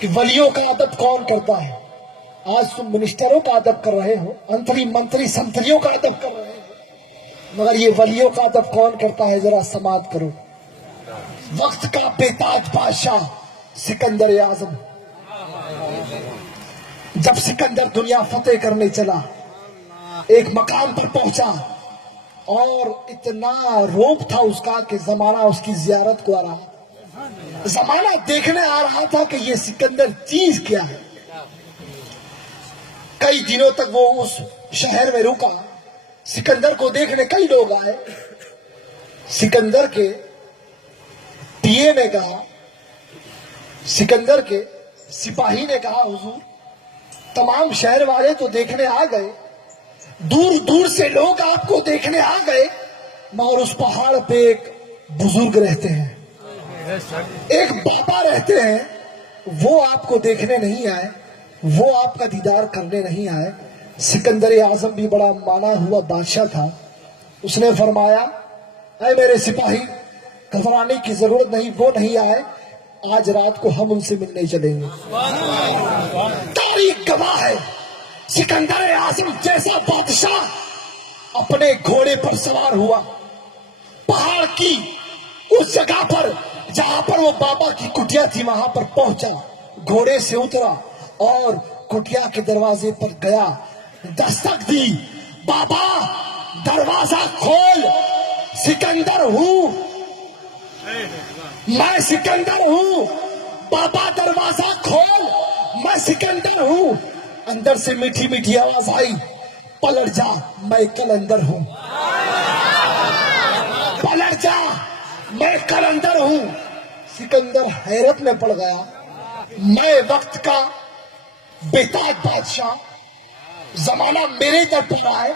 کہ ولیوں کا ادب کون کرتا ہے؟ آج تم منسٹروں کا ادب کر رہے ہو، منتری سنتریوں کا ادب کر رہے ہو، مگر یہ ولیوں کا ادب کون کرتا ہے؟ ذرا سماعت کرو۔ وقت کا بے تاج بادشاہ سکندر اعظم، جب سکندر دنیا فتح کرنے چلا، ایک مقام پر پہنچا اور اتنا روپ تھا اس کا کہ زمانہ اس کی زیارت کو آ رہا تھا، زمانہ دیکھنے آ رہا تھا کہ یہ سکندر چیز کیا ہے۔ کئی دنوں تک وہ اس شہر میں رکا، سکندر کو دیکھنے کئی لوگ آئے۔ سکندر کے پی اے نے کہا، سکندر کے سپاہی نے کہا، حضور تمام شہر والے تو دیکھنے آ گئے، دور دور سے لوگ آپ کو دیکھنے آ گئے، مگر اس پہاڑ پہ ایک بزرگ رہتے ہیں، ایک بابا رہتے ہیں، وہ آپ کو دیکھنے نہیں آئے، وہ آپ کا دیدار کرنے نہیں آئے۔ سکندر اعظم بھی بڑا مانا ہوا بادشاہ تھا، اس نے فرمایا، اے میرے سپاہی گھبرانے کی ضرورت نہیں، وہ نہیں آئے، آج رات کو ہم ان سے ملنے چلیں گے۔ تاریخ گواہ ہے، سکندر اعظم جیسا بادشاہ اپنے گھوڑے پر سوار ہوا، پہاڑ کی اس جگہ پر جہاں پر وہ بابا کی کٹیا تھی وہاں پر پہنچا، گھوڑے سے اترا اور کٹیا کے دروازے پر گیا، دستک دی، بابا دروازہ کھول، سکندر ہوں، میں سکندر ہوں، بابا دروازہ کھول، میں سکندر ہوں۔ اندر سے میٹھی میٹھی آواز آئی، پلٹ جا، میں کلندر ہوں، پلٹ جا، میں کلندر ہوں۔ سکندر حیرت میں پڑ گیا، میں وقت کا بے تاج بادشاہ، زمانہ میرے در پر آئے،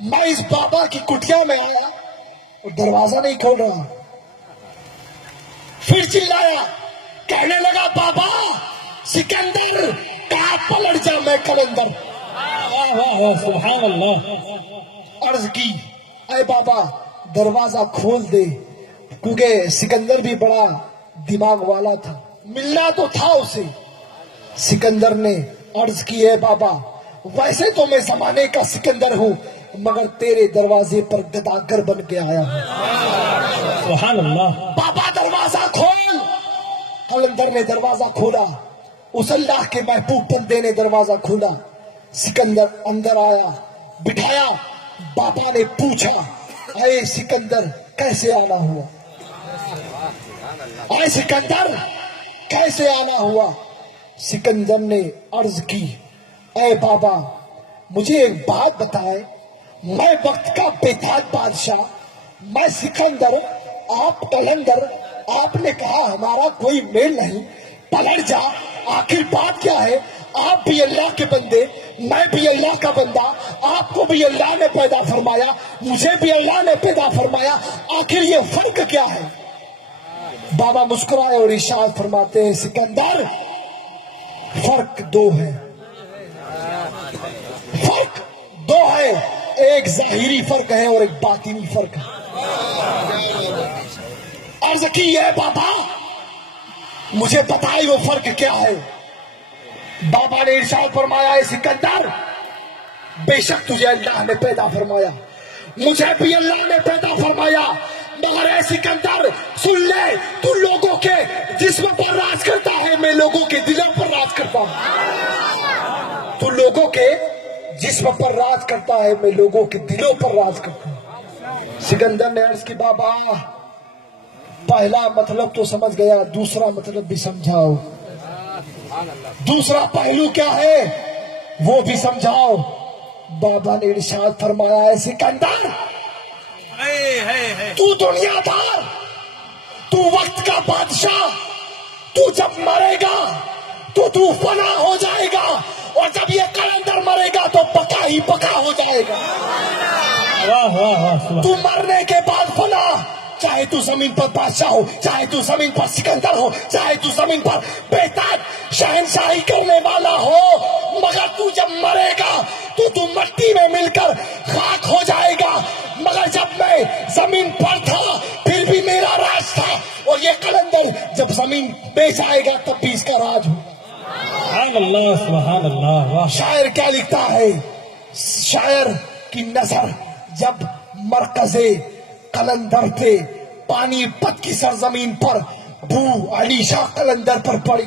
میں اس بابا کی کٹیا میں آیا اور دروازہ نہیں کھول رہا۔ پھر چلایا، کہنے لگا، بابا سکندر کہا، پلٹ جا، میں کلندر۔ سبحان اللہ۔ عرض کی، اے بابا دروازہ کھول دے، کیونکہ سکندر بھی بڑا دماغ والا تھا، ملنا تو تھا اسے۔ سکندر نے عرض کی، اے بابا ویسے تو میں زمانے کا سکندر ہوں، مگر تیرے دروازے پر گداگر بن کے آیا ہوں۔ سبحان اللہ۔ بابا دروازہ کھول۔ کلندر نے دروازہ کھولا، اس اللہ کے محبوب بندے نے دروازہ کھولا، سکندر اندر آیا، بٹھایا، بابا نے پوچھا، اے سکندر کیسے آنا ہوا؟ اے سکندر کیسے آنا ہوا؟ سکندر نے عرض کی، اے بابا مجھے ایک بات بتائے، میں وقت کا بے تاج بادشاہ، میں سکندر، آپ کلندر، آپ نے کہا ہمارا کوئی میل نہیں، پلٹ جا، آخر بات کیا ہے؟ آپ بھی اللہ کے بندے، میں بھی اللہ کا بندہ، آپ کو بھی اللہ نے پیدا فرمایا، مجھے بھی اللہ نے پیدا فرمایا، آخر یہ فرق کیا ہے؟ بابا مسکرائے اور ارشاد فرماتے ہیں، سکندر فرق دو ہے، فرق دو ہے، ایک ظاہری فرق ہے اور ایک باطنی فرق ہے۔ عرض کی ہے، بابا مجھے بتائی وہ فرق کیا ہے؟ بابا نے ارشاد فرمایا، اے سکندر بے شک تجھے اللہ نے پیدا فرمایا، مجھے بھی اللہ نے پیدا فرمایا، مگر اے سکندر سن لے، تو لوگوں کے جسم پر راج کرتا ہے، میں لوگوں کے دلوں پر راج کرتا ہوں۔ تو لوگوں کے جسم پر راج کرتا ہے، میں لوگوں کے دلوں پر راج کرتا ہوں۔ سکندر نے عرض کی، بابا پہلا مطلب تو سمجھ گیا، دوسرا مطلب بھی سمجھاؤ، دوسرا پہلو کیا ہے وہ بھی سمجھاؤ۔ بابا نے ارشاد فرمایا، اے سکندر تو دنیا دار، تو وقت کا بادشاہ، تو جب مرے گا تو فنا ہو جائے گا، اور جب یہ کلندر مرے گا تو پکا ہی پکا ہو جائے گا۔ تو مرنے کے بعد فنا، چاہے تو زمین پر بادشاہ ہو، چاہے تو زمین پر سکندر ہو، چاہے تو زمین پر بے تاج شہنشاہی کرنے والا ہو، مگر تو جب مرے گا تو مٹی میں مل کر خاک ہو جائے گا۔ مگر جب میں زمین پر تھا پھر بھی میرا راج تھا، اور یہ کلندر جب زمین پہ جائے گا تب بھی اس کا راج ہوگا۔ سبحان اللہ سبحان اللہ واہ شاعر کیا لکھتا ہے؟ شاعر کی نظر جب مرکز قلندر تھے پانی پت کی سرزمین پر بو علی شاہ قلندر پر پڑی.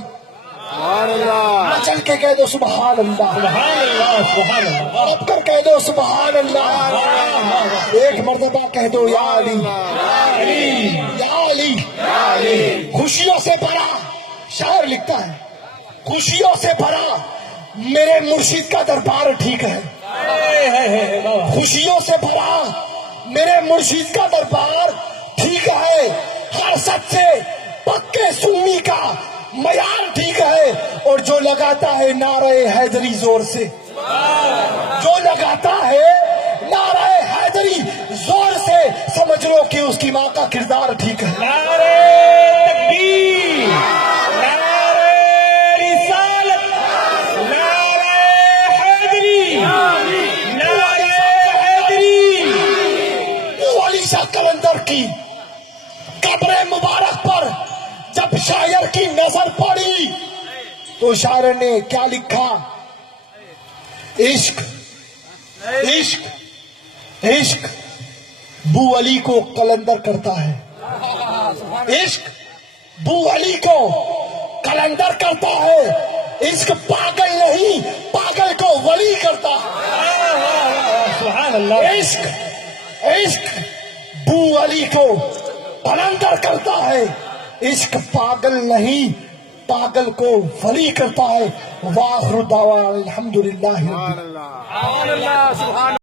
چل کے کہہ دو سبحان اللہ. سبحان اللہ سبحان اللہ اب کر کہہ دو سبحان اللہ. ایک مرتبہ کہہ دو یا علی یا علی. خوشیوں سے بھرا شاعر لکھتا ہے خوشیوں سے بھرا میرے مرشد کا دربار ٹھیک ہے. خوشیوں سے بھرا میرے مرشد کا دربار ٹھیک ہے. ہر سچ سے پکے سنی کا معیار ٹھیک ہے. اور جو لگاتا ہے نعرہ حیدری زور سے جو لگاتا ہے نعرہ حیدری زور سے سمجھ لو کہ اس کی ماں کا کردار ٹھیک ہے. نعرہ تکبیر نعرہ رسالت نعرہ حیدری نعرہ حیدری. علی شاہ قلندر کی قبر مبارک پر جب شاعر کی نظر پڑی تو شاعر نے کیا لکھا؟ عشق عشق عشق بو علی کو قلندر کرتا ہے. عشق بو علی کو قلندر کرتا ہے. عشق پاگل نہیں پاگل کو ولی کرتا ہے. سبحان اللہ عشق عشق بو علی کو قلندر کرتا ہے. عشق پاگل نہیں پاگل کو ولی کرتا ہے. وآخر دعوانا الحمدللہ. سبحان اللہ سبحان